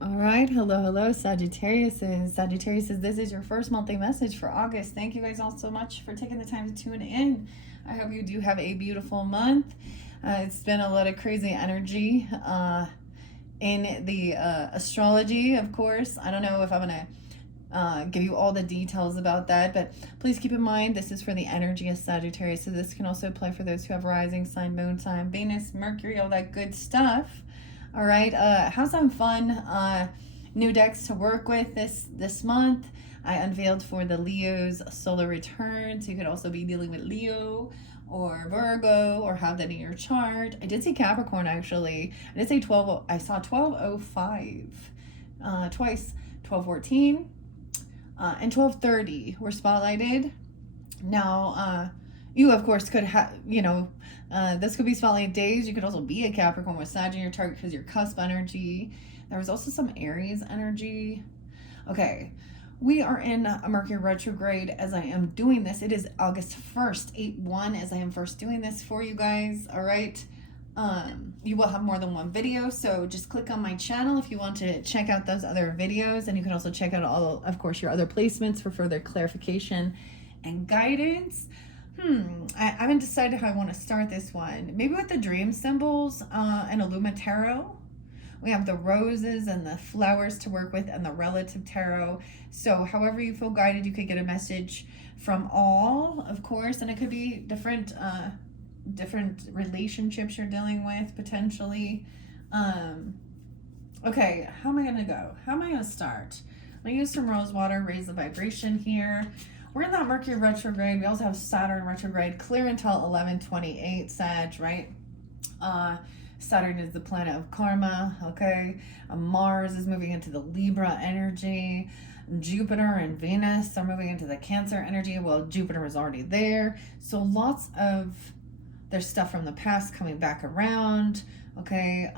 All right, hello, Sagittarius. This is your first monthly message for August. Thank you guys all so much for taking the time to tune in. I hope you do have a beautiful month. It's been a lot of crazy energy in the astrology, of course. I don't know if I'm going to give you all the details about that, but please keep in mind this is for the energy of Sagittarius. So this can also apply for those who have rising sign, moon sign, Venus, Mercury, all that good stuff. All right, have some fun new decks to work with this month. I unveiled for the Leo's solar return, so you could also be dealing with Leo or Virgo or have that in your chart. I did see Capricorn actually. I did say 12. I saw 1205 twice, 1214 and 1230 were spotlighted. Now, you of course could have, this could be spotlight days. You could also be a Capricorn with Sag in your chart because your cusp energy. There was also some Aries energy. Okay, we are in a Mercury retrograde as I am doing this. It is August 1st, 8/1, as I am first doing this for you guys. All right. You will have more than one video, so just click on my channel if you want to check out those other videos, and you can also check out all, of course, your other placements for further clarification and guidance. I haven't decided how I want to start this one. Maybe with the dream symbols and Illuma Tarot. We have the roses and the flowers to work with and the relative tarot. So however you feel guided, you could get a message from all, of course, and it could be different relationships you're dealing with potentially. Okay, how am I gonna go? How am I gonna start? I'm gonna use some rose water, raise the vibration here. We're in that Mercury retrograde. We also have Saturn retrograde, clear until 11/28 Sag, right? Saturn is the planet of karma, okay? Mars is moving into the Libra energy. Jupiter and Venus are moving into the Cancer energy. Well, Jupiter was already there. So lots of there's stuff from the past coming back around, okay?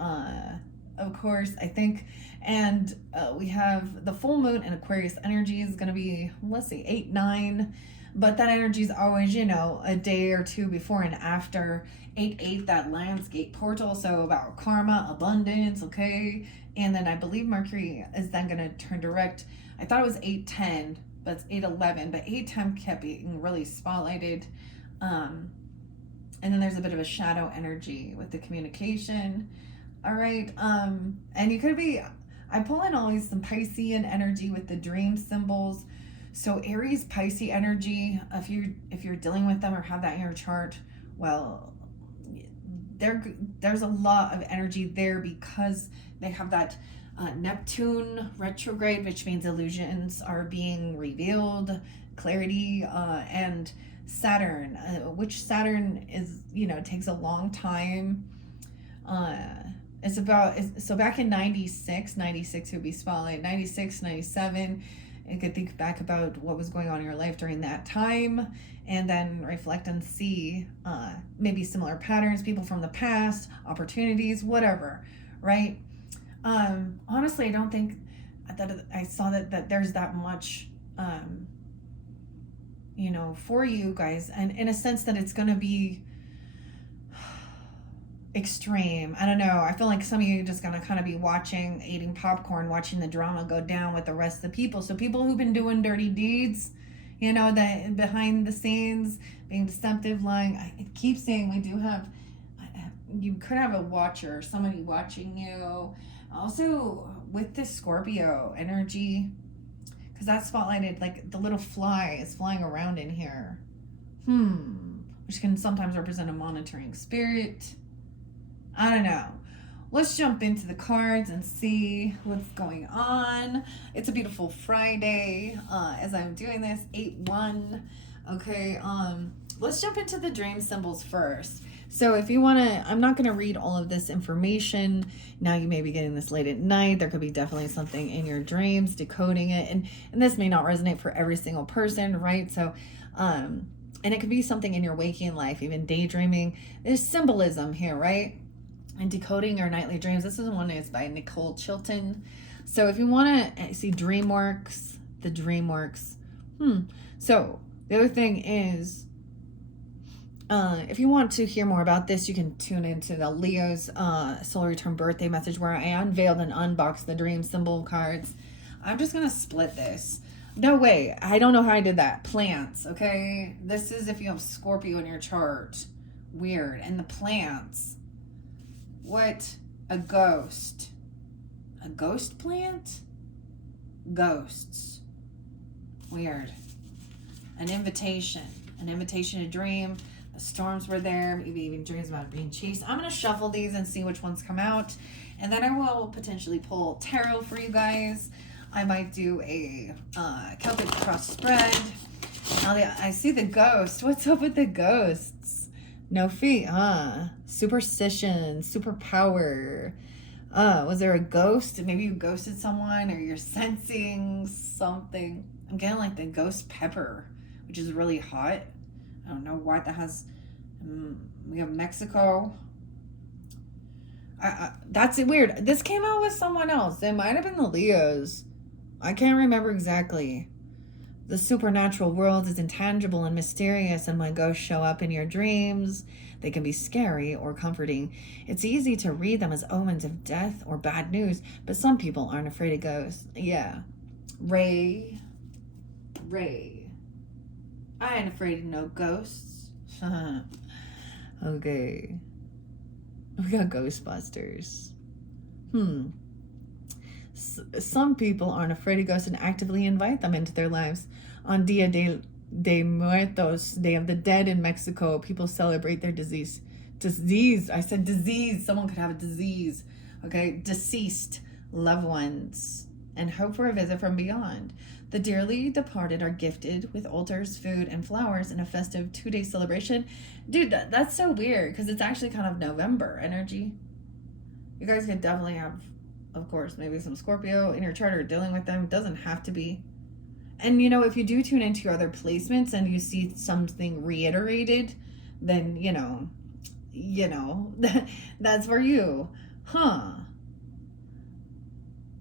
Of course, I think, and we have the full moon and Aquarius energy is going to be, let's see, 8/9, but that energy is always, a day or two before and after 8/8, that landscape portal, so about karma, abundance, okay? And then I believe Mercury is then going to turn direct. I thought it was 8/10, but it's 8/11, but 8/10 kept being really spotlighted. And then there's a bit of a shadow energy with the communication. All right, and you could be, I pull in always some Piscean energy with the dream symbols. So Aries, Pisces energy, if you're dealing with them or have that in your chart, well, there's a lot of energy there because they have that Neptune retrograde, which means illusions are being revealed, clarity, and Saturn, which Saturn is, takes a long time. So back in 96 would be spotlight, 96, 97, you could think back about what was going on in your life during that time and then reflect and see maybe similar patterns, people from the past, opportunities, whatever, right? Honestly, I don't think that I saw that there's that much, for you guys, and in a sense that it's going to be extreme. I don't know. I feel like some of you are just going to kind of be watching, eating popcorn, watching the drama go down with the rest of the people. So people who've been doing dirty deeds, that behind the scenes, being deceptive, lying. I keep saying we do have, you could have a watcher, somebody watching you. Also with this Scorpio energy, because that's spotlighted, like the little fly is flying around in here. Which can sometimes represent a monitoring spirit. I don't know. Let's jump into the cards and see what's going on. It's a beautiful Friday as I'm doing this, 8/1. Okay, let's jump into the dream symbols first. So if you want to, I'm not going to read all of this information. Now you may be getting this late at night. There could be definitely something in your dreams, decoding it. And this may not resonate for every single person, right? So, and it could be something in your waking life, even daydreaming. There's symbolism here, right? And decoding your nightly dreams. This is one that's by Nicole Chilton. So if you want to see DreamWorks, the DreamWorks. So the other thing is If you want to hear more about this, you can tune into the Leo's solar return birthday message where I unveiled and unboxed the dream symbol cards. I'm just going to split this. No way. I don't know how I did that. Plants, okay? This is if you have Scorpio in your chart. Weird. And the plants. What? A ghost. A ghost plant? Ghosts. Weird. An invitation to dream. The storms were there, maybe even dreams about being chased. I'm going to shuffle these and see which ones come out. And then I will potentially pull tarot for you guys. I might do a Celtic cross spread. Now I see the ghost. What's up with the ghosts? No feet, superstition, superpower. Was there a ghost? Maybe you ghosted someone or you're sensing something. I'm getting like the ghost pepper, which is really hot. I don't know why that has. We have Mexico. That's weird. This came out with someone else. It might have been the Leos. I can't remember exactly. The supernatural world is intangible and mysterious, and when ghosts show up in your dreams, they can be scary or comforting. It's easy to read them as omens of death or bad news, but some people aren't afraid of ghosts. Yeah. Ray. I ain't afraid of no ghosts. Okay. We got Ghostbusters. Some people aren't afraid of ghosts and actively invite them into their lives. On Dia de Muertos, Day of the Dead in Mexico, people celebrate their disease. I said disease. Someone could have a disease. Okay. Deceased loved ones and hope for a visit from beyond. The dearly departed are gifted with altars, food, and flowers in a festive 2-day celebration. Dude, that's so weird because it's actually kind of November energy. You guys could definitely have, of course, maybe some Scorpio in your chart or dealing with them. It doesn't have to be. And, if you do tune into your other placements and you see something reiterated, then, that's for you.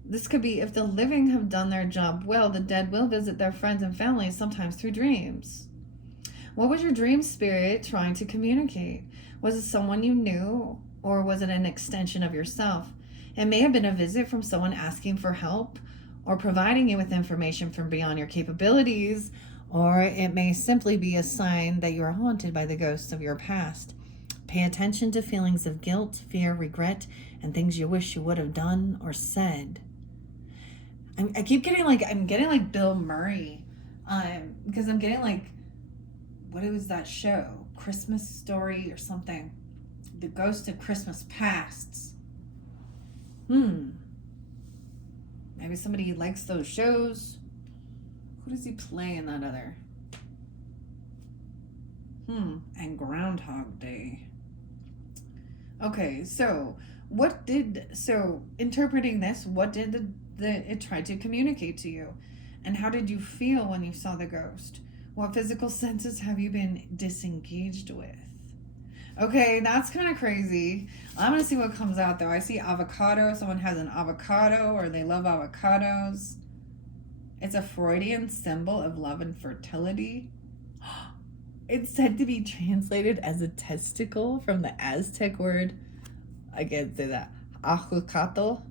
This could be if the living have done their job well, the dead will visit their friends and family, sometimes through dreams. What was your dream spirit trying to communicate? Was it someone you knew, or was it an extension of yourself? It may have been a visit from someone asking for help or providing you with information from beyond your capabilities, or it may simply be a sign that you are haunted by the ghosts of your past. Pay attention to feelings of guilt, fear, regret, and things you wish you would have done or said. I keep getting I'm getting like Bill Murray, because I'm getting what was that show? Christmas Story or something. The Ghost of Christmas Pasts. Maybe somebody likes those shows. Who does he play in that other? And Groundhog Day. Okay, so interpreting this, what did it try to communicate to you? And how did you feel when you saw the ghost? What physical senses have you been disengaged with? Okay, that's kind of crazy. I'm going to see what comes out, though. I see avocado. Someone has an avocado, or they love avocados. It's a Freudian symbol of love and fertility. It's said to be translated as a testicle from the Aztec word, I can't say that, ajucato.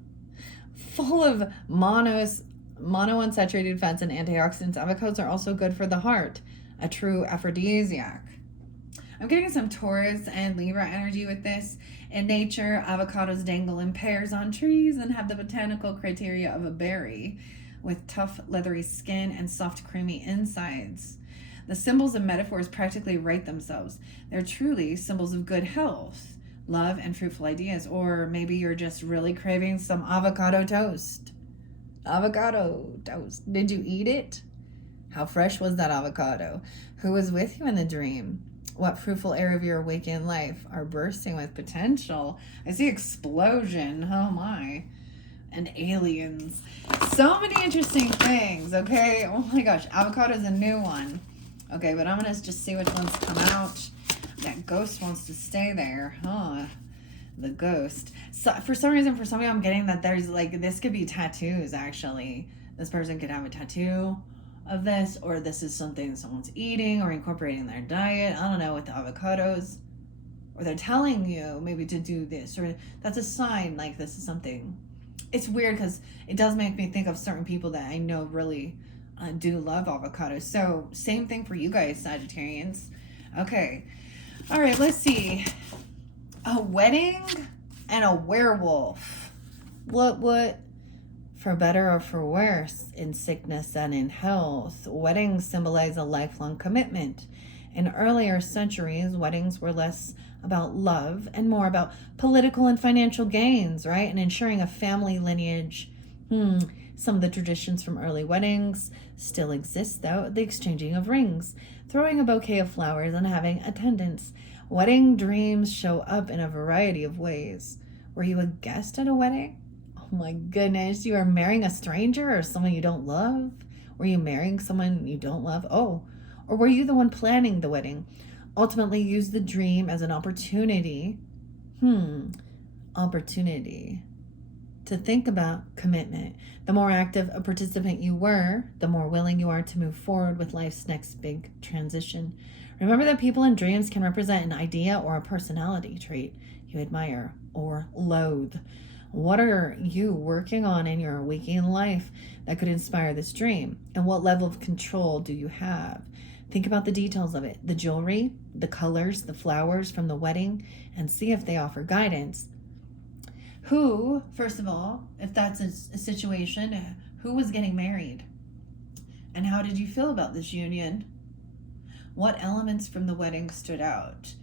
Full of monounsaturated fats and antioxidants, avocados are also good for the heart, a true aphrodisiac. I'm getting some Taurus and Libra energy with this. In nature, avocados dangle in pairs on trees and have the botanical criteria of a berry, with tough, leathery skin and soft, creamy insides. The symbols and metaphors practically write themselves. They're truly symbols of good health, love, and fruitful ideas. Or maybe you're just really craving some avocado toast. Avocado toast. Did you eat it? How fresh was that avocado? Who was with you in the dream? What fruitful area of your awakened life are bursting with potential? I see explosion. Oh my. And aliens. So many interesting things, okay? Oh my gosh. Avocado is a new one. Okay, but I'm going to just see which ones come out. That ghost wants to stay there. The ghost. So for some reason, for some of you, I'm getting that there's this could be tattoos, actually. This person could have a tattoo. of this, or this is something someone's eating or incorporating in their diet. I don't know, with the avocados. Or they're telling you maybe to do this, or that's a sign like this is something. It's weird because it does make me think of certain people that I know really do love avocados. So same thing for you guys, Sagittarians. Okay. All right, let's see. A wedding and a werewolf. What? For better or for worse, in sickness and in health, weddings symbolize a lifelong commitment. In earlier centuries, weddings were less about love and more about political and financial gains, right? And ensuring a family lineage. Some of the traditions from early weddings still exist, though. The exchanging of rings, throwing a bouquet of flowers, and having attendants. Wedding dreams show up in a variety of ways. Were you a guest at a wedding? Oh my goodness, you are marrying a stranger or someone you don't love? Were you marrying someone you don't love? Oh, or were you the one planning the wedding? Ultimately, use the dream as an opportunity. Opportunity to think about commitment. The more active a participant you were, the more willing you are to move forward with life's next big transition. Remember that people in dreams can represent an idea or a personality trait you admire or loathe. What are you working on in your waking life that could inspire this dream? And what level of control do you have? Think about the details of it, the jewelry, the colors, the flowers from the wedding, and see if they offer guidance. Who, first of all, if that's a situation, who was getting married? And how did you feel about this union? What elements from the wedding stood out?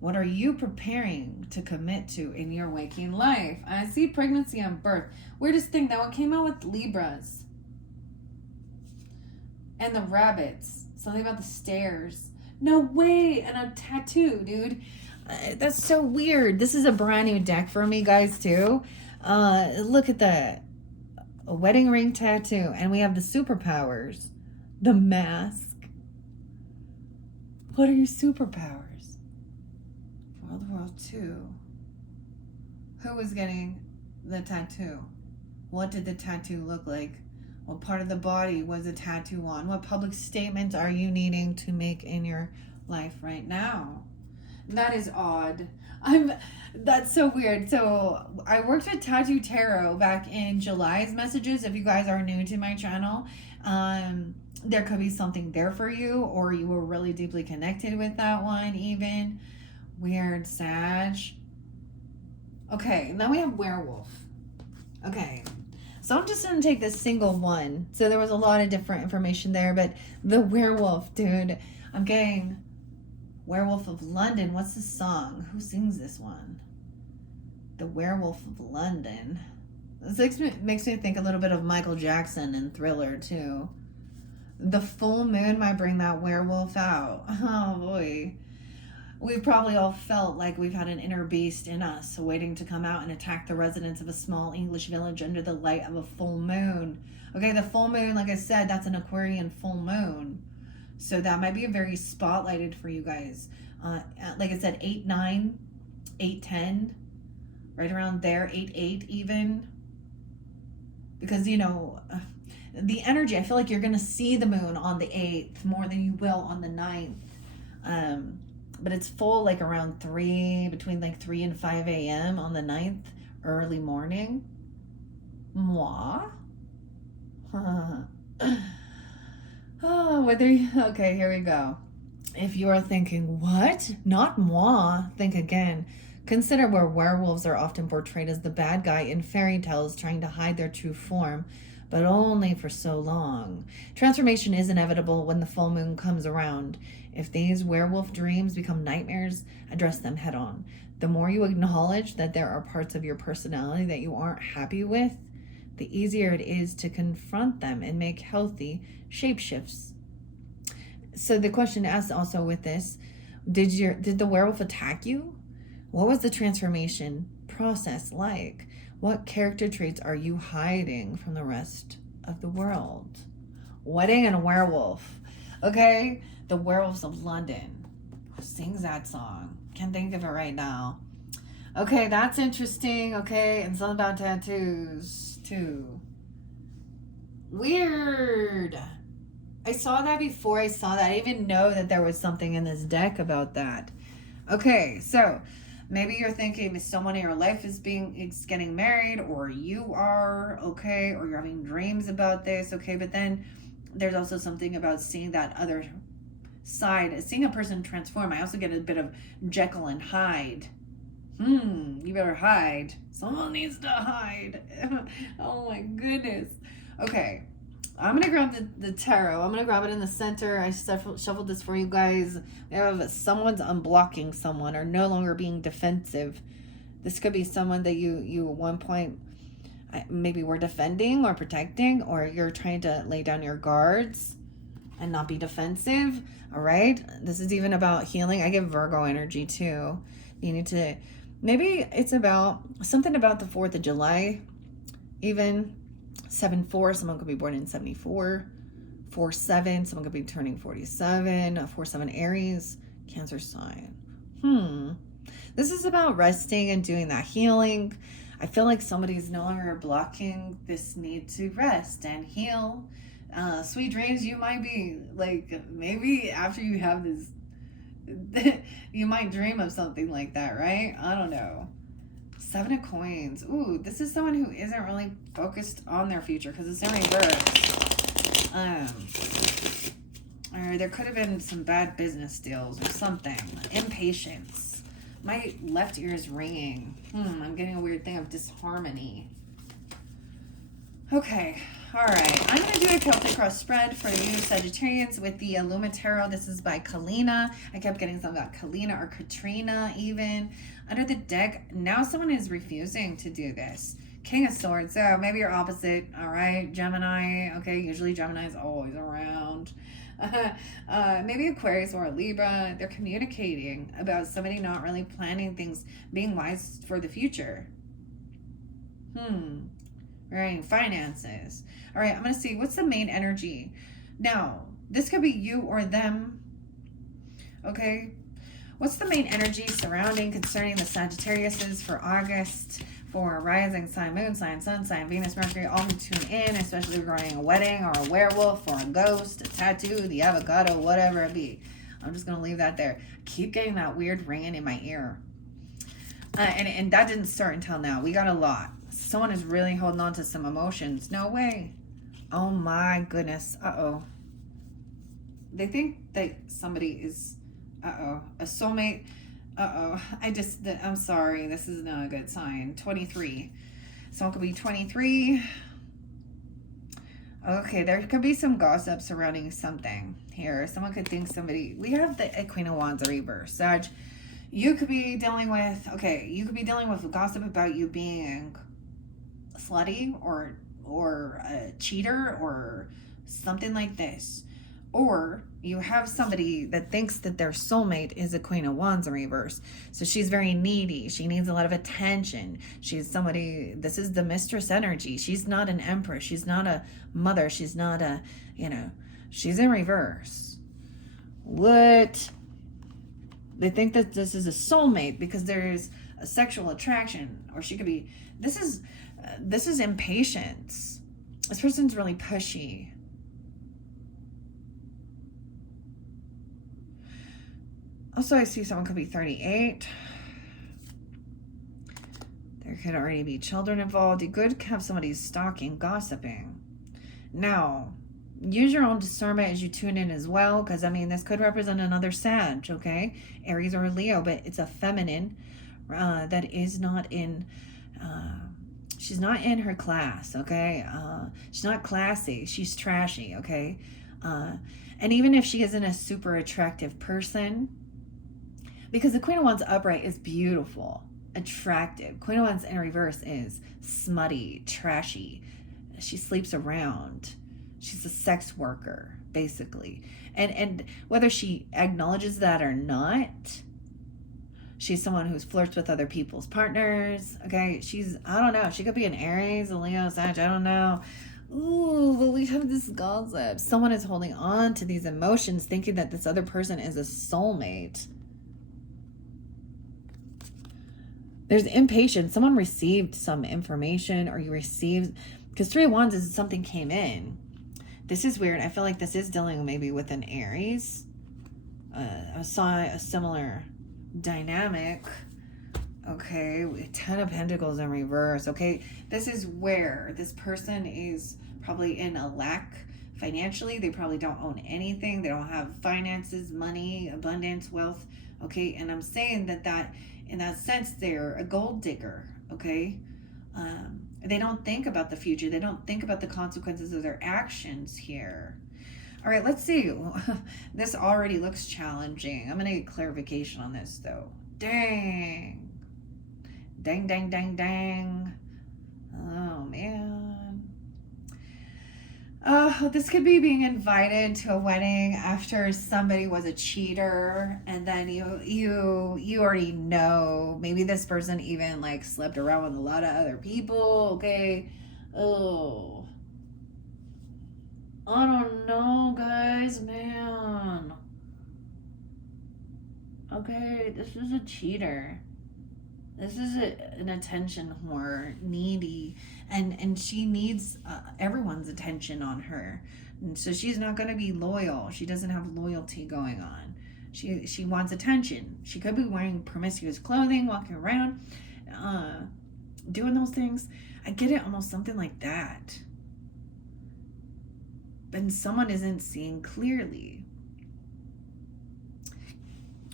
What are you preparing to commit to in your waking life? I see pregnancy and birth. Weirdest thing, that one came out with Libras. And the rabbits. Something about the stairs. No way. And a tattoo, dude. That's so weird. This is a brand new deck for me, guys, too. Look at that. A wedding ring tattoo. And we have the superpowers. The mask. What are your superpowers? World II. Who was getting the tattoo? What did the tattoo look like? What part of the body was the tattoo on? What public statements are you needing to make in your life right now? That is odd. That's so weird. So I worked with Tattoo Tarot back in July's messages. If you guys are new to my channel, there could be something there for you, or you were really deeply connected with that one even. Weird, Sag. Okay, now we have werewolf. Okay, so I'm just going to take this single one. So there was a lot of different information there, but the werewolf, dude, I'm getting Werewolf of London. What's the song? Who sings this one? The Werewolf of London. This makes me think a little bit of Michael Jackson and Thriller, too. The full moon might bring that werewolf out. Oh, boy. We've probably all felt like we've had an inner beast in us waiting to come out and attack the residents of a small English village under the light of a full moon. Okay, the full moon, like I said, that's an Aquarian full moon. So that might be a very spotlighted for you guys. Like I said, 8-9, 8-10, right around there, 8-8 even. Because, you know, the energy, I feel like you're going to see the moon on the 8th more than you will on the 9th. But it's full like around between like 3 and 5 a.m. on the 9th, early morning. Moi? Okay, here we go. If you are thinking, what? Not moi, think again. Consider where werewolves are often portrayed as the bad guy in fairy tales trying to hide their true form, but only for so long. Transformation is inevitable when the full moon comes around. If these werewolf dreams become nightmares, address them head on. The more you acknowledge that there are parts of your personality that you aren't happy with, the easier it is to confront them and make healthy shapeshifts. So the question asked also with this, did the werewolf attack you? What was the transformation process like? What character traits are you hiding from the rest of the world? Wedding and a werewolf. Okay, the Werewolves of London. Who sings that song? Can't think of it right now. Okay, that's interesting. Okay, and something about tattoos too. Weird. I saw that before I saw that. I didn't even know that there was something in this deck about that. Okay, so maybe you're thinking someone in your life is getting married, or you are, okay, or you're having dreams about this, okay, but then there's also something about seeing that other side, seeing a person transform. I also get a bit of Jekyll and Hyde. You better hide. Someone needs to hide. Oh my goodness. Okay, I'm going to grab the tarot. I'm going to grab it in the center. I shuffled this for you guys. We have someone's unblocking someone or no longer being defensive. This could be someone that you at one point maybe were defending or protecting, or you're trying to lay down your guards and not be defensive. All right. This is even about healing. I get Virgo energy too. You need to, maybe it's about something about the 4th of July, even 7-4. Someone could be born in 74, 4-7. Someone could be turning 47, 4-7 Aries, Cancer sign. This is about resting and doing that healing. I feel like somebody's no longer blocking this need to rest and heal. Sweet dreams. You might be like, maybe after you have this, you might dream of something like that, right? I don't know. 7 of coins. Ooh, this is someone who isn't really focused on their future because it's in reverse. Or there could have been some bad business deals or something. Impatience. My left ear is ringing. I'm getting a weird thing of disharmony. Okay. All right. I'm going to do a Celtic cross spread for you Sagittarians with the Illuma Tarot. This is by Kalina. I kept getting something about Kalina or Katrina even. Under the deck, now someone is refusing to do this. King of Swords. So maybe you're opposite. All right. Gemini. Okay. Usually Gemini is always around. Maybe Aquarius or a Libra. They're communicating about somebody not really planning things, being wise for the future. Right, finances. All right, I'm going to see what's the main energy. Now, this could be you or them. Okay. What's the main energy concerning the Sagittariuses for August? For rising sign, moon sign, sun sign, Venus, Mercury, all who tune in, especially regarding a wedding or a werewolf or a ghost, a tattoo, the avocado, whatever it be. I'm just going to leave that there. Keep getting that weird ringing in my ear. And that didn't start until now. We got a lot. Someone is really holding on to some emotions. No way. Oh my goodness. Uh-oh. They think that somebody is, a soulmate. I'm sorry. This is not a good sign. 23. Someone could be 23. Okay, there could be some gossip surrounding something here. Someone could think somebody, we have the Queen of Wands reverse. Sag, you could be dealing with, gossip about you being slutty or a cheater or something like this. Or you have somebody that thinks that their soulmate is a Queen of Wands in reverse. So she's very needy. She needs a lot of attention. She's somebody, this is the Mistress energy. She's not an Empress. She's not a mother. She's not a, she's in reverse. What? They think that this is a soulmate because there's a sexual attraction. Or she could be, this is impatience. This person's really pushy. Also, I see someone could be 38. There could already be children involved. You could have somebody stalking, gossiping. Now, use your own discernment as you tune in as well, because, this could represent another Sag, okay? Aries or Leo, but it's a feminine that is not in... she's not in her class, okay? She's not classy. She's trashy, okay? And even if she isn't a super attractive person... Because the Queen of Wands upright is beautiful, attractive. Queen of Wands in reverse is smutty, trashy. She sleeps around. She's a sex worker, basically. And whether she acknowledges that or not, she's someone who flirts with other people's partners. Okay, I don't know. She could be an Aries, a Leo, Sag, I don't know. Ooh, but we have this gossip. Someone is holding on to these emotions, thinking that this other person is a soulmate. There's impatience. Someone received some information, or you received, because 3 of Wands is something came in. This is weird. I feel like this is dealing maybe with an Aries. I saw a similar dynamic. Okay, 10 of Pentacles in reverse. Okay, this is where this person is probably in a lack financially. They probably don't own anything. They don't have finances, money, abundance, wealth. Okay, and I'm saying that in that sense, they're a gold digger. Okay, they don't think about the future. They don't think about the consequences of their actions here. All right, let's see. This already looks challenging. I'm going to get clarification on this, though. Dang. Dang, dang, dang, dang. Oh, man. Oh, this could be being invited to a wedding after somebody was a cheater, and then you already know. Maybe this person even like slept around with a lot of other people. Okay. Oh, I don't know, guys, man. Okay, this is a cheater. This is an attention whore, needy, and she needs everyone's attention on her. And so she's not going to be loyal. She doesn't have loyalty going on. She wants attention. She could be wearing promiscuous clothing, walking around, doing those things. I get it, almost something like that. But someone isn't seeing clearly.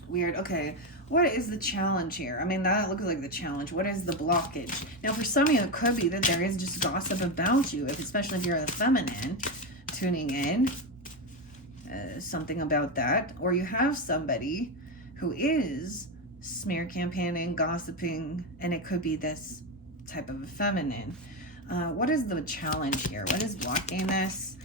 Weird. Okay. What is the challenge here? I mean, that looks like the challenge. What is the blockage? Now, for some of you, it could be that there is just gossip about you, especially if you're a feminine tuning in. Something about that. Or you have somebody who is smear campaigning, gossiping, and it could be this type of a feminine. What is the challenge here? What is blocking this?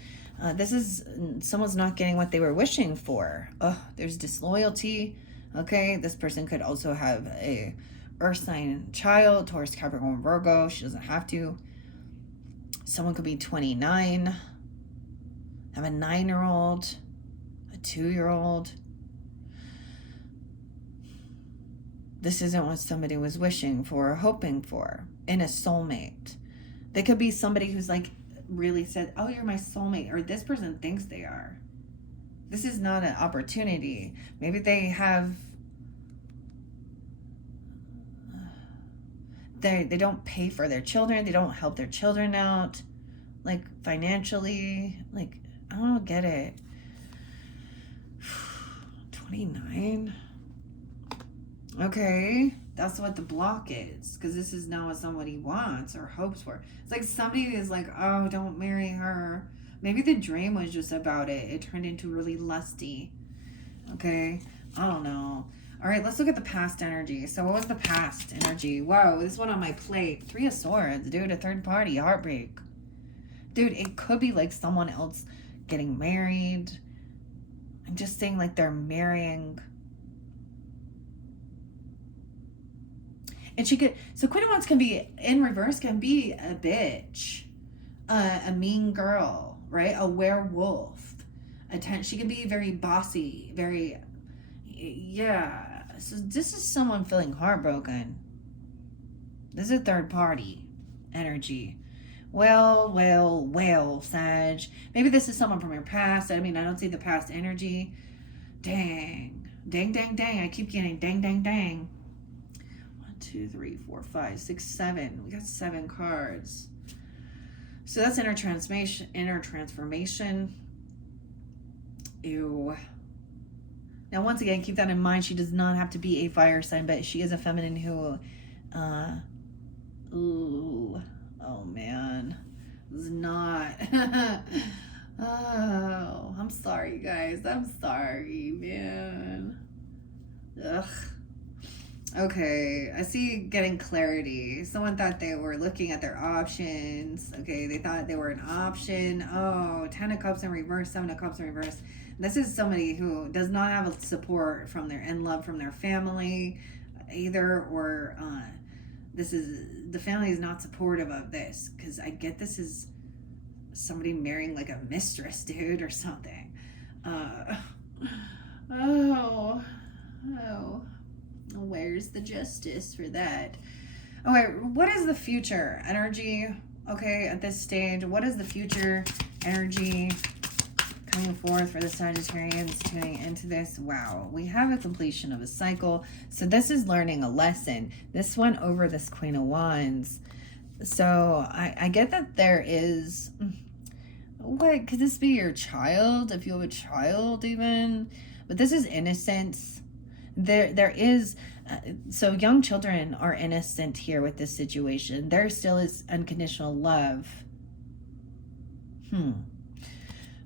This is someone's not getting what they were wishing for. Oh, there's disloyalty. Okay, this person could also have a earth sign child, Taurus, Capricorn, Virgo. She doesn't have to. Someone could be 29, have a 9-year-old, a 2-year-old. This isn't what somebody was wishing for or hoping for in a soulmate. They could be somebody who's like really said, oh, you're my soulmate, or this person thinks they are. This is not an opportunity. Maybe they have, they don't pay for their children. They don't help their children out, like financially. Like, I don't get it. 29. Okay, that's what the block is, because this is not what somebody wants or hopes for. It's like somebody is like, oh, don't marry her. Maybe the dream was just about it. It turned into really lusty. Okay, I don't know. All right, let's look at the past energy. So what was the past energy? Whoa, this one on my plate. 3 of Swords, dude, a third party, heartbreak. Dude, it could be like someone else getting married. I'm just saying like they're marrying. And she could, so Queen of Wands can be, in reverse, can be a bitch, a mean girl, right? A werewolf. She can be very bossy, very, yeah. So this is someone feeling heartbroken. This is a third party energy. Well, Sag. Maybe this is someone from your past. I mean, I don't see the past energy. Dang. I keep getting dang. 2, 3, 4, 5, 6, 7. We got 7 cards. So that's inner transformation. Ew. Now, once again, keep that in mind. She does not have to be a fire sign, but she is a feminine who, ooh, oh man, it's not. Oh, I'm sorry, guys. I'm sorry, man. Ugh. Okay, I see getting clarity. Someone thought they were looking at their options. Okay, they thought they were an option. Oh, 10 of Cups in reverse, 7 of Cups in reverse. This is somebody who does not have support from their and love from their family either, or the family is not supportive of this, because I get this is somebody marrying like a mistress, dude, or something. Where's the justice for that? Okay, what is the future energy? Okay, at this stage, what is the future energy coming forth for the Sagittarians tuning into this. Wow, we have a completion of a cycle. So this is learning a lesson. This went over this Queen of Wands. So I get that there is, what, could this be your child? If you have a child even? But this is innocence. There is, so young children are innocent here with this situation. There still is unconditional love.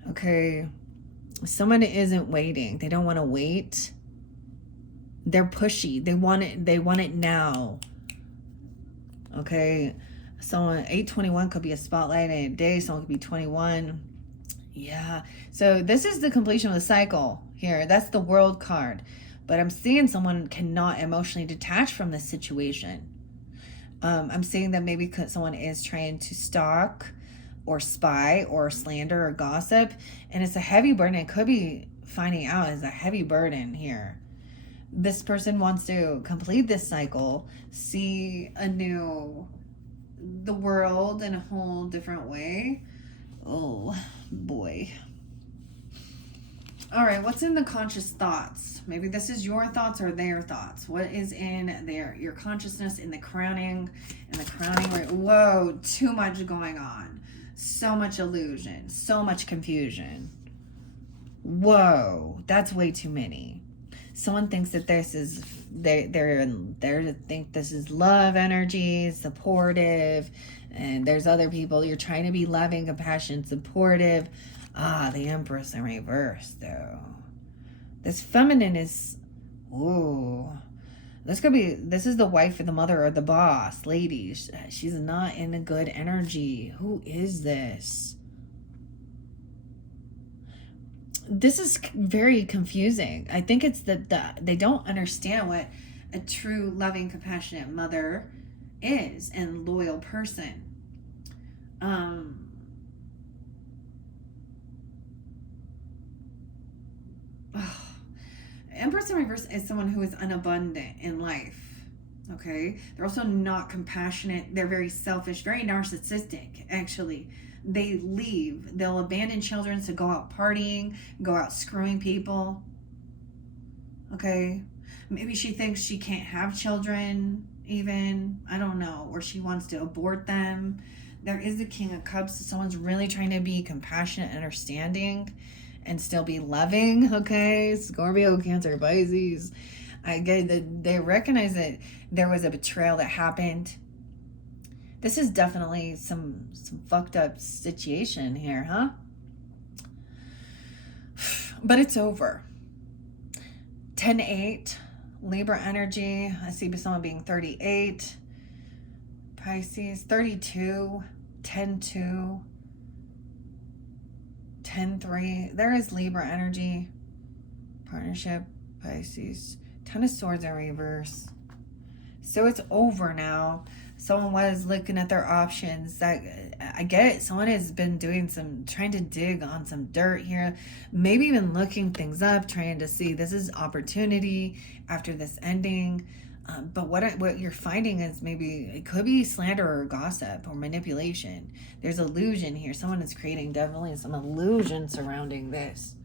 Okay. Someone isn't waiting. They don't want to wait. They're pushy. They want it now. Okay. Someone, 821 could be a spotlight in a day. Someone could be 21. Yeah. So this is the completion of the cycle here. That's the World card. But I'm seeing someone cannot emotionally detach from this situation. I'm seeing that maybe someone is trying to stalk or spy or slander or gossip. And it's a heavy burden. It could be finding out is a heavy burden here. This person wants to complete this cycle, see the world in a whole different way. Oh boy. All right, what's in the conscious thoughts? Maybe this is your thoughts or their thoughts. What is in your consciousness in the crowning? Whoa, too much going on. So much illusion, so much confusion. Whoa, that's way too many. Someone thinks that this is, they're there to think this is love energy, supportive, and there's other people. You're trying to be loving, compassionate, supportive. The Empress in reverse, though. This feminine is, ooh. This is the wife or the mother or the boss, ladies. She's not in a good energy. Who is this? This is very confusing. I think it's that they don't understand what a true, loving, compassionate mother is and loyal person. Empress in reverse is someone who is unabundant in life. Okay, they're also not compassionate. They're very selfish, very narcissistic. Actually, they'll abandon children to go out partying, go out screwing people. Okay, maybe she thinks she can't have children even, I don't know, or she wants to abort them. There is the King of Cups. So someone's really trying to be compassionate, understanding, and still be loving. Okay, Scorpio, Cancer, Pisces. I get that they recognize that there was a betrayal that happened. This is definitely some fucked up situation here, huh? But it's over. 10-8, Libra energy. I see someone being 38. Pisces, 32, 10-2, 10-3. There is Libra energy. Partnership, Pisces. 10 of Swords in reverse. So it's over now. Someone was looking at their options. That I get it. Someone has been trying to dig on some dirt here. Maybe even looking things up, trying to see this is opportunity after this ending. But what you're finding is maybe it could be slander or gossip or manipulation. There's illusion here. Someone is creating definitely some illusion surrounding this.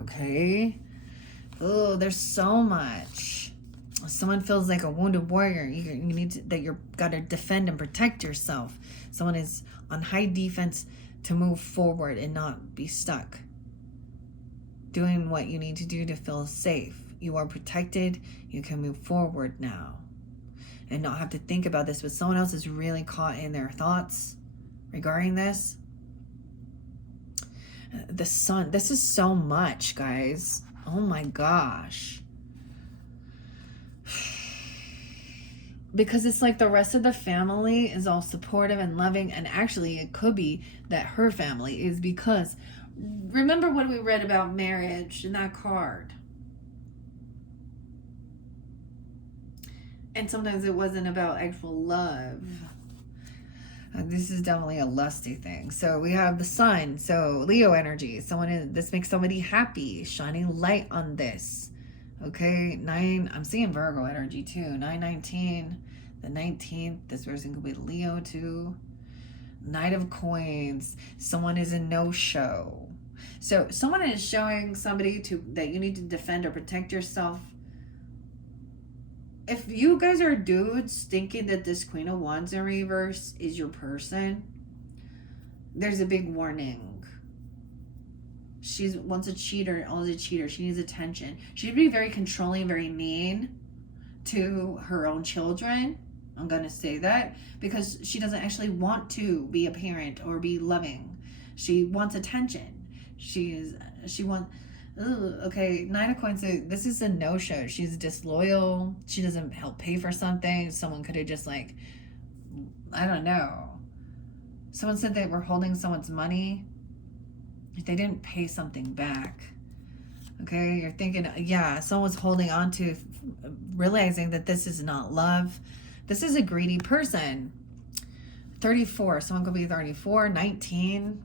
Okay. Oh, there's so much. Someone feels like a wounded warrior. You've got to defend and protect yourself. Someone is on high defense to move forward and not be stuck. Doing what you need to do to feel safe. You are protected. You can move forward now and not have to think about this. But someone else is really caught in their thoughts regarding this. The Sun. This is so much, guys. Oh my gosh. Because it's like the rest of the family is all supportive and loving. And actually, it could be that her family is because... Remember what we read about marriage in that card? And sometimes it wasn't about actual love. This is definitely a lusty thing. So we have the Sun. So Leo energy. This makes somebody happy. Shining light on this. Okay. 9. I'm seeing Virgo energy too. 9/19. The 19th. This person could be Leo too. Knight of Coins. Someone is a no-show. So someone is showing somebody that you need to defend or protect yourself. If you guys are dudes thinking that this Queen of Wands in reverse is your person, there's a big warning. She wants a cheater, always a cheater. She needs attention. She'd be very controlling, very mean to her own children. I'm going to say that because she doesn't actually want to be a parent or be loving. She wants attention. She wants, okay, Nine of Coins, this is a no-show. She's disloyal. She doesn't help pay for something. Someone could have just like, I don't know. Someone said they were holding someone's money. They didn't pay something back. Okay, you're thinking, yeah, someone's holding on to, realizing that this is not love. This is a greedy person. 34, someone could be 34, 19,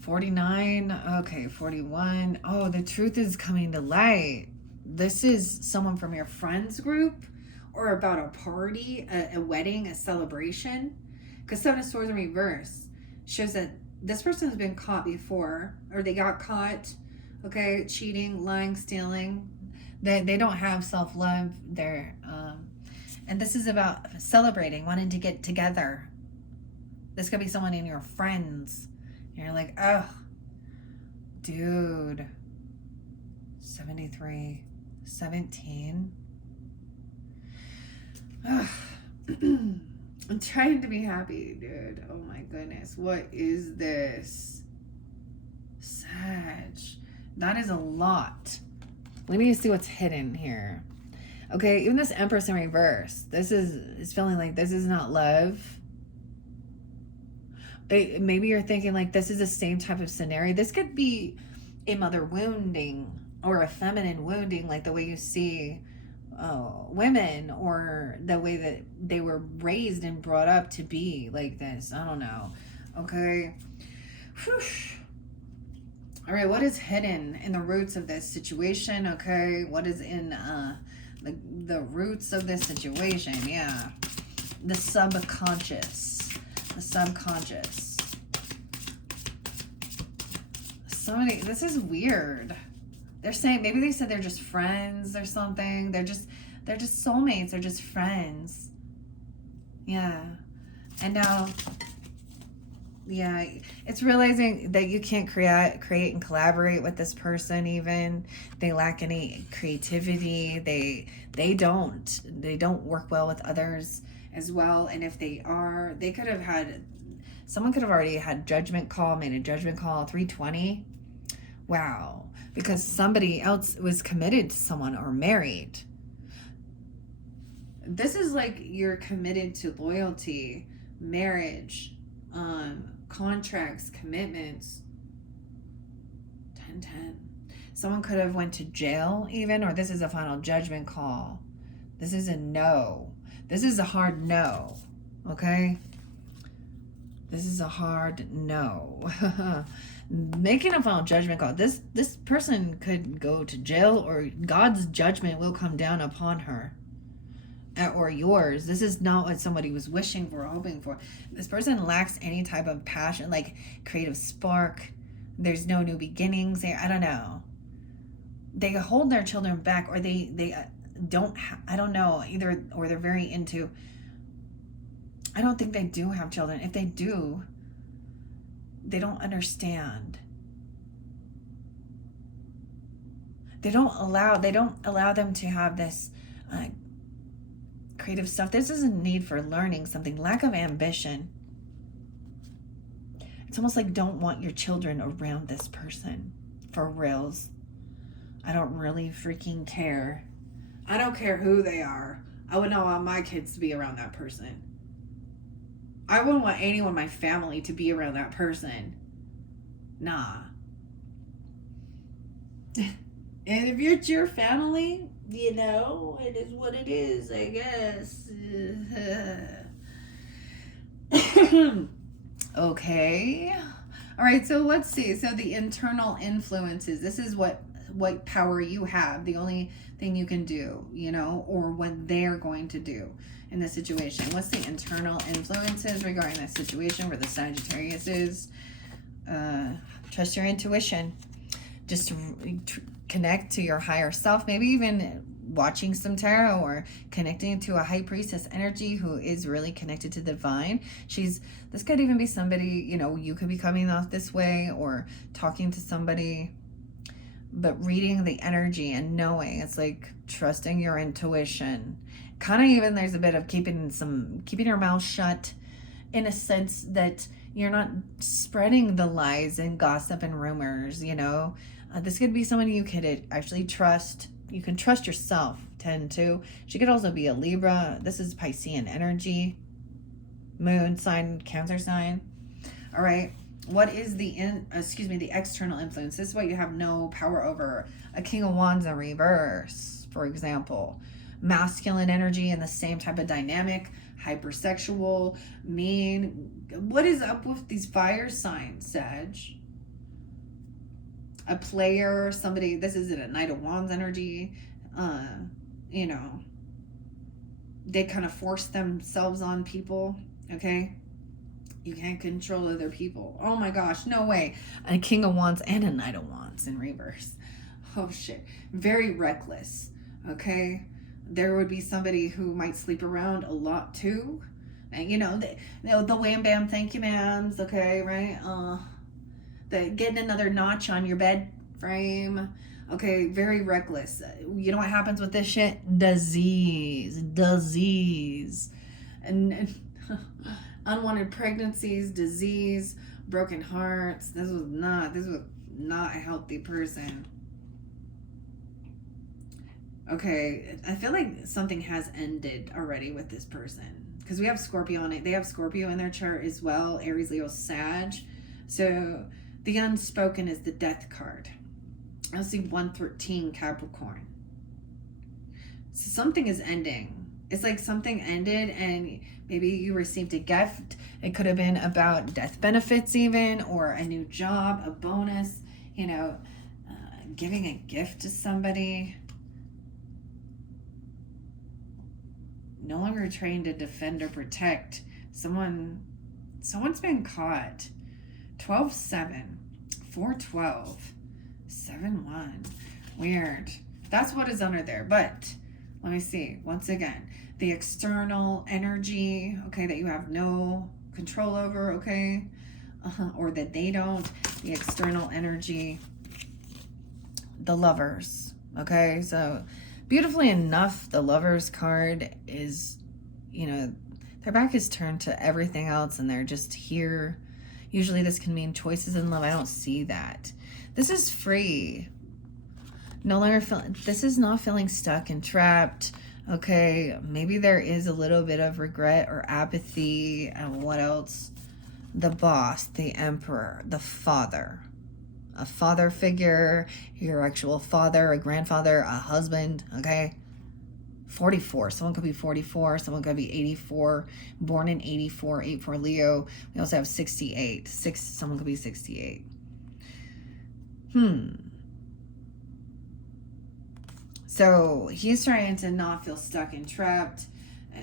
49, okay, 41. Oh, the truth is coming to light. This is someone from your friends group or about a party, a wedding, a celebration. Because Seven of Swords in reverse shows that this person has been caught before, or they got caught, okay, cheating, lying, stealing. They don't have self-love. And this is about celebrating, wanting to get together. This could be someone in your friends. You're like, oh, dude, 73, 17. Ugh. I'm trying to be happy, dude. Oh my goodness. What is this? Sag. That is a lot. Let me see what's hidden here. Okay, even this Empress in reverse. This is feeling like this is not love. Maybe you're thinking like this is the same type of scenario. This could be a mother wounding or a feminine wounding, like the way you see women, or the way that they were raised and brought up to be like this. I don't know. Okay. Whew. All right, what is hidden in the roots of this situation? Okay, what is in the roots of this situation? Yeah, the subconscious. The subconscious. Somebody, this is weird. They're saying, maybe they said they're just friends or something. They're just soulmates. They're just friends. Yeah. And now, yeah, it's realizing that you can't create and collaborate with this person even. They lack any creativity. They don't work well with others as well. And if they are, someone could have already had judgment call, made a judgment call, 320. Wow. Because somebody else was committed to someone or married. This is like you're committed to loyalty, marriage, contracts, commitments. 10-10. Someone could have went to jail even, or this is a final judgment call. This is a no. This is a hard no. Okay? This is a hard no. Making a final judgment call. This person could go to jail, or God's judgment will come down upon her. Or yours. This is not what somebody was wishing for, hoping for. This person lacks any type of passion, like creative spark. There's no new beginnings. I don't know. They hold their children back, or they don't. I don't know either, or they're very into. I don't think they do have children. If they do, they don't understand. They don't allow them to have this creative stuff. This is a need for learning something. Lack of ambition. It's almost like don't want your children around this person. For reals. I don't really freaking care. I don't care who they are. I would not want my kids to be around that person. I wouldn't want anyone in my family to be around that person. Nah. And if it's your family, you know, it is what it is, I guess. Okay. All right, so let's see. So the internal influences. This is what power you have. The only thing you can do, you know, or what they're going to do in this situation. What's the internal influences regarding this situation where the Sagittarius is? Trust your intuition. Just connect to your higher self. Maybe even watching some tarot or connecting to a high priestess energy who is really connected to the divine. This could even be somebody, you know, you could be coming off this way or talking to somebody, but reading the energy and knowing, it's like trusting your intuition. Kind of even there's a bit of keeping your mouth shut, in a sense that you're not spreading the lies and gossip and rumors, you know. This could be someone you could actually trust. You can trust yourself, 10 too. She could also be a Libra. This is Piscean energy. Moon sign, Cancer sign. All right. What is the external influence? This is what you have no power over. A King of Wands in reverse, for example. Masculine energy and the same type of dynamic. Hypersexual, mean. What is up with these fire signs, Sag? A player, somebody, this isn't a Knight of Wands energy. You know, they kind of force themselves on people, okay? You can't control other people. Oh my gosh, no way. A King of Wands and a Knight of Wands in reverse. Oh shit. Very reckless, okay? There would be somebody who might sleep around a lot too. And you know, the wham bam thank you ma'ams, okay, right? Getting another notch on your bed frame. Okay, very reckless. You know what happens with this shit? Disease. And unwanted pregnancies, disease, broken hearts. This was not a healthy person. Okay, I feel like something has ended already with this person. Because we have Scorpio on it. They have Scorpio in their chart as well. Aries, Leo, Sag. So the unspoken is the death card. I see 113 Capricorn. So something is ending. It's like something ended and maybe you received a gift. It could have been about death benefits even, or a new job, a bonus, you know, giving a gift to somebody. No longer trained to defend or protect. Someone's been caught. 12-7, 4-12, 7-1. Weird. That's what is under there. But let me see. Once again, the external energy, okay, that you have no control over, okay, or that they don't. The external energy, the Lovers, okay. So beautifully enough, the Lovers card is, you know, their back is turned to everything else and they're just here. Usually this can mean choices in love. I don't see that. This is free. No longer this is not feeling stuck and trapped. Okay, maybe there is a little bit of regret or apathy. And what else? The Boss, the Emperor, the Father. A father figure, your actual father, a grandfather, a husband, okay? 44. Someone could be 44. Someone could be 84. Born in 84. 84 Leo. We also have 68. Someone could be 68. So he's trying to not feel stuck and trapped.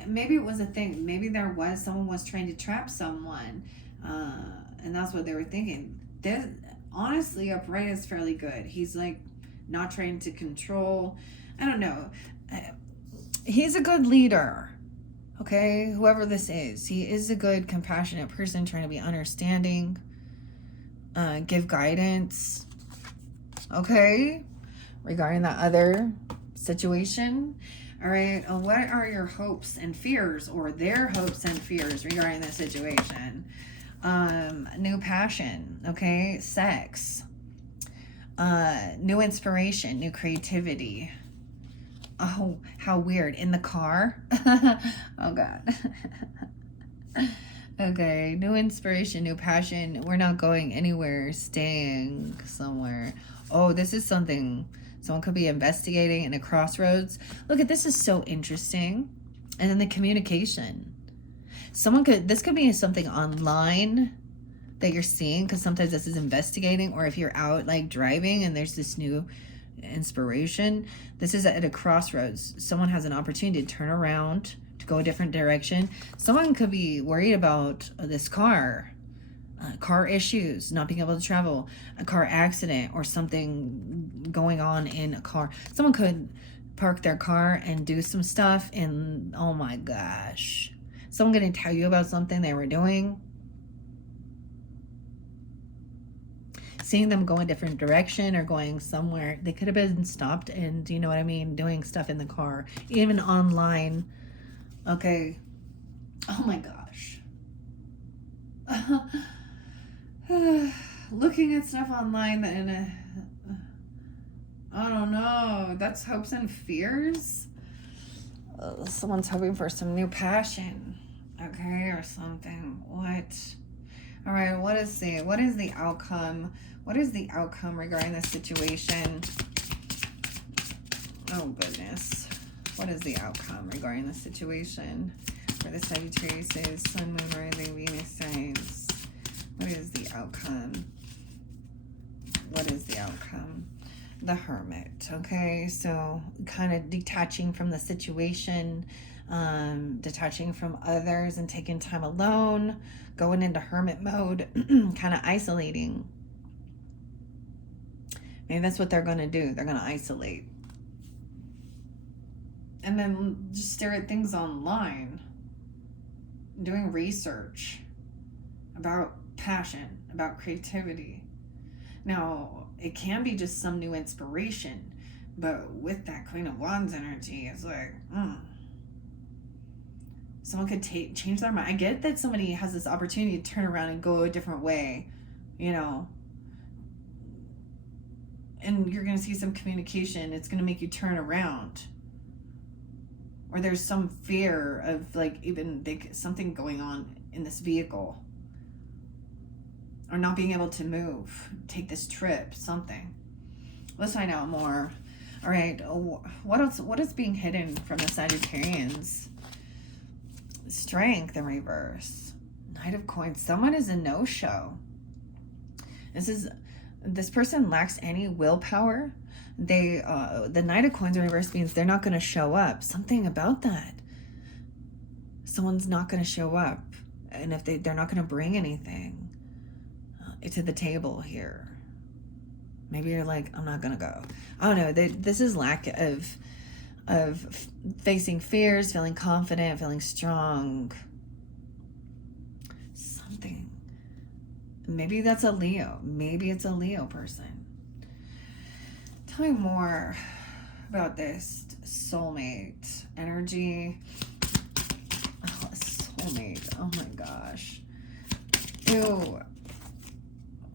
Maybe it was a thing. Maybe someone was trying to trap someone. And that's what they were thinking. Honestly, upright is fairly good. He's like not trying to control. I don't know. He's a good leader, okay? Whoever this is, he is a good, compassionate person trying to be understanding, give guidance, okay? Regarding that other situation, all right? What are your hopes and fears, or their hopes and fears regarding this situation? New passion, okay? Sex, new inspiration, new creativity. Oh, how weird. In the car? Oh, God. Okay, new inspiration, new passion. We're not going anywhere, staying somewhere. Oh, this is something someone could be investigating in a crossroads. Look at this, is so interesting. And then the communication. This could be something online that you're seeing, because sometimes this is investigating, or if you're out like driving and there's this new inspiration. This is at a crossroads. Someone has an opportunity to turn around, to go a different direction. Someone could be worried about this car car issues, not being able to travel, a car accident, or something going on in a car. Someone could park their car and do some stuff, and oh my gosh, someone going to tell you about something they were doing. Seeing them go in a different direction or going somewhere, they could have been stopped and, you know what I mean, doing stuff in the car, even online. Okay. Oh my gosh. Looking at stuff online and I don't know, that's hopes and fears. Someone's hoping for some new passion, okay, or something. What? All right, what is the outcome? What is the outcome regarding this situation? Oh goodness. What is the outcome regarding the situation for the Sagittarius, Sun, Moon, Rising, Venus signs? What is the outcome? What is the outcome? The Hermit, okay? So kind of detaching from the situation, detaching from others and taking time alone, going into hermit mode, kind of isolating. Maybe that's what they're going to do. They're going to isolate. And then just stare at things online, doing research about passion, about creativity. Now, it can be just some new inspiration, but with that Queen of Wands energy, it's like, someone could change their mind. I get that somebody has this opportunity to turn around and go a different way, you know, and you're going to see some communication. It's going to make you turn around. Or there's some fear of like even something going on in this vehicle. Or not being able to move. Take this trip. Something. Let's find out more. All right. What else? What is being hidden from the Sagittarians? Strength in reverse. Knight of Coins. Someone is a no-show. This person lacks any willpower. The Knight of Coins in reverse means they're not going to show up. Something about that. Someone's not going to show up, and if they're not going to bring anything to the table here. Maybe you're like, I'm not going to go. I don't know. This is lack of facing fears, feeling confident, feeling strong. Something. Maybe that's a Leo. Maybe it's a Leo person. Tell me more about this soulmate energy. Oh, soulmate. Oh my gosh. Ew.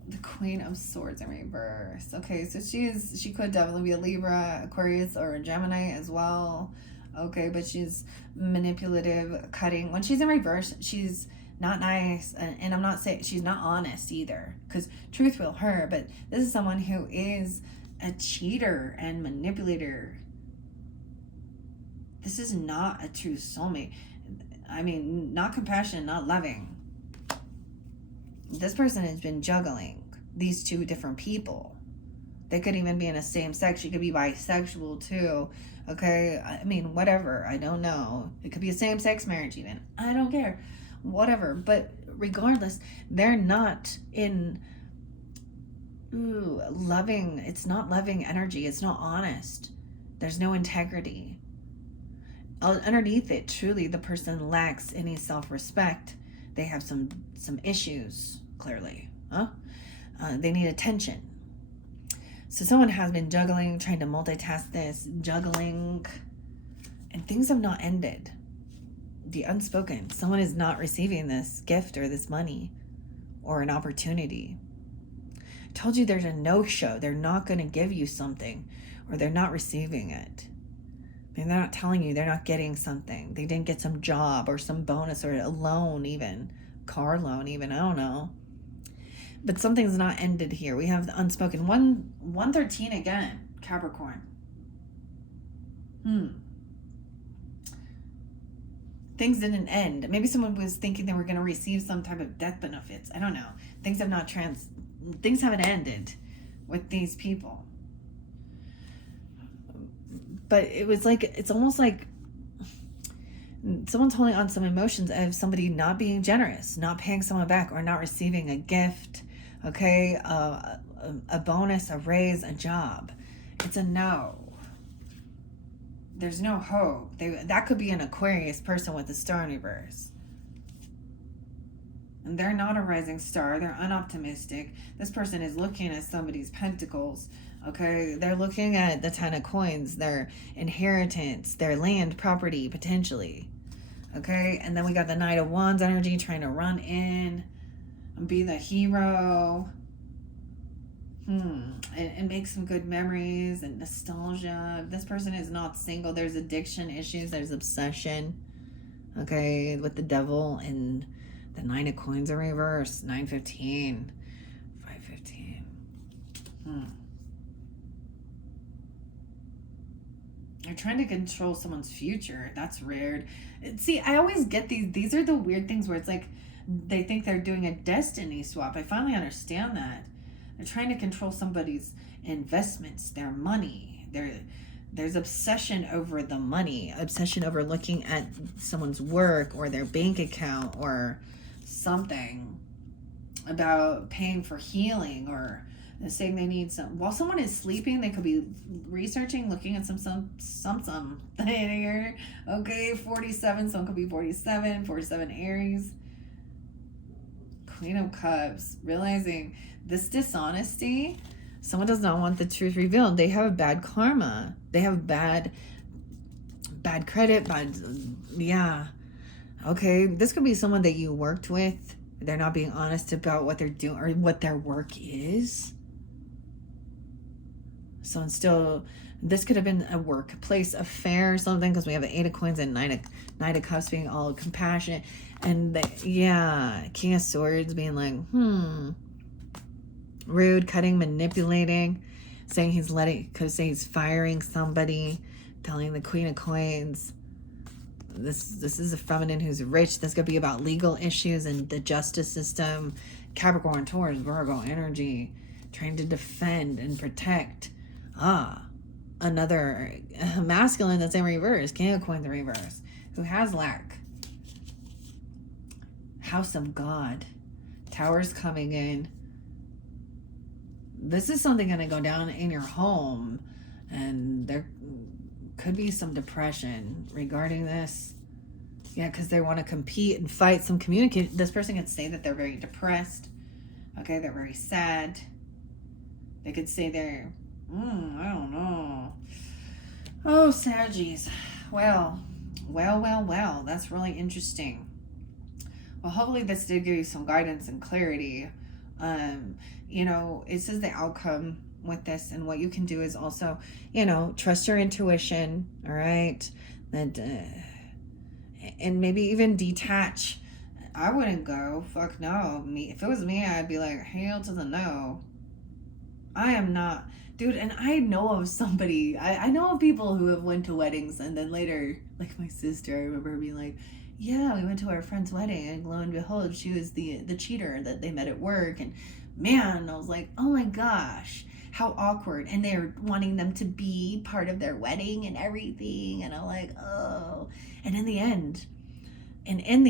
The Queen of Swords in reverse. Okay, so she could definitely be a Libra, Aquarius, or a Gemini as well. Okay, but she's manipulative, cutting. When she's in reverse, she's not nice, and I'm not saying she's not honest either, because truth will hurt. But this is someone who is a cheater and manipulator. This is not a true soulmate. I mean, not compassionate, not loving. This person has been juggling these two different people. They could even be in a same sex. She could be bisexual too. Okay, I mean, whatever. I don't know. It could be a same-sex marriage even. I don't care. Whatever. But regardless, they're not in loving. It's not loving energy. It's not honest. There's no integrity. Underneath it, truly, the person lacks any self-respect. They have some issues, clearly. They need attention. So someone has been juggling, trying to multitask this, juggling, and things have not ended. The unspoken. Someone is not receiving this gift or this money or an opportunity. I told you there's a no-show. They're not going to give you something, or they're not receiving it. I mean, they're not telling you they're not getting something. They didn't get some job or some bonus or a loan even. Car loan even. I don't know. But something's not ended here. We have the unspoken. 113 again. Capricorn. Things didn't end. Maybe someone was thinking they were going to receive some type of death benefits. I don't know. Things haven't ended with these people. But it was like, it's almost like someone's holding on some emotions of somebody not being generous, not paying someone back, or not receiving a gift, okay, a bonus, a raise, a job. It's a no. There's no hope. That could be an Aquarius person with a star in reverse. And they're not a rising star. They're unoptimistic. This person is looking at somebody's pentacles. Okay, they're looking at the 10 of coins, their inheritance, their land, property, potentially. Okay, and then we got the Knight of Wands energy trying to run in and be the hero. And make some good memories and nostalgia. This person is not single. There's addiction issues. There's obsession. Okay, with the devil and the 9 of coins in reverse. 915. 515. They're trying to control someone's future. That's weird. See, I always get these are the weird things where it's like they think they're doing a destiny swap. I finally understand that. They're trying to control somebody's investments, their money. There's obsession over the money, obsession over looking at someone's work or their bank account or something about paying for healing or saying they need some. While someone is sleeping, they could be researching, looking at some here. Okay, 47, someone could be 47 Aries. Queen of Cups, realizing this dishonesty, someone does not want the truth revealed. They have bad karma. They have bad credit, yeah. Okay, this could be someone that you worked with. They're not being honest about what they're doing or what their work is. So this could have been a workplace affair or something, because we have the 8 of coins and 9 of cups being all compassionate. And King of Swords being like, rude, cutting, manipulating, saying he's firing somebody, telling the Queen of Coins, this is a feminine who's rich. This could be about legal issues and the justice system. Capricorn, Taurus, Virgo energy, trying to defend and protect. Another masculine that's in reverse, King of Coins in reverse, who has lack. House of God, Towers coming in. This is something going to go down in your home, and there could be some depression regarding this. Yeah, because they want to compete and fight. Some communicate. This person could say that they're very depressed. Okay, they're very sad. They could say they're, I don't know. Oh, Saggies. Well. That's really interesting. Well, hopefully this did give you some guidance and clarity. It says the outcome with this, and what you can do is also, trust your intuition, all right? And maybe even detach. I wouldn't go. Fuck no. If it was me, I'd be like, hell to the no. I am not. Dude, and I know of somebody, I know of people who have went to weddings, and then later, like my sister, I remember her being like, yeah, we went to our friend's wedding, and lo and behold, she was the cheater that they met at work. And man, I was like, oh my gosh, how awkward. And they're wanting them to be part of their wedding and everything. And I'm like, oh. And in the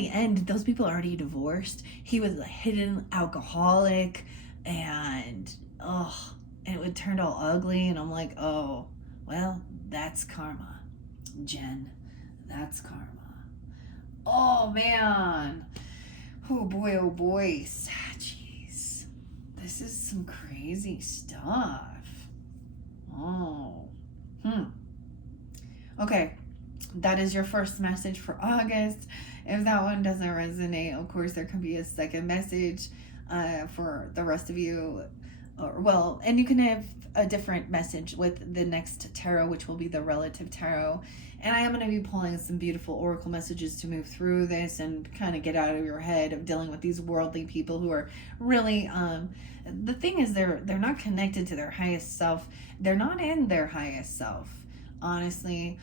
end, those people are already divorced. He was a hidden alcoholic, and and it turned all ugly. And I'm like, oh, well, that's karma, Jen. That's karma. Oh, man. Oh, boy. Saggies. This is some crazy stuff. Oh. Okay. That is your first message for August. If that one doesn't resonate, of course, there can be a second message for the rest of you. And you can have a different message with the next tarot, which will be the relative tarot. And I am going to be pulling some beautiful oracle messages to move through this and kind of get out of your head of dealing with these worldly people who are really, the thing is they're not connected to their highest self. They're not in their highest self, honestly.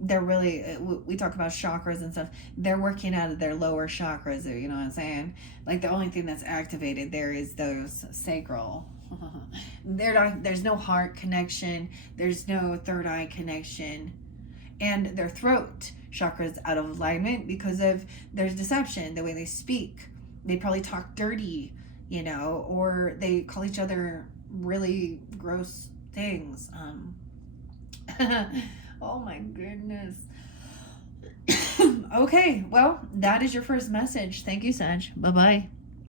They're really, we talk about chakras and stuff. They're working out of their lower chakras, you know what I'm saying? Like the only thing that's activated there is those sacral. There's no heart connection. There's no third eye connection. And their throat chakras out of alignment because of their deception, the way they speak. They probably talk dirty, you know, or they call each other really gross things. Oh my goodness. Okay, well, that is your first message. Thank you, Sag. Bye-bye.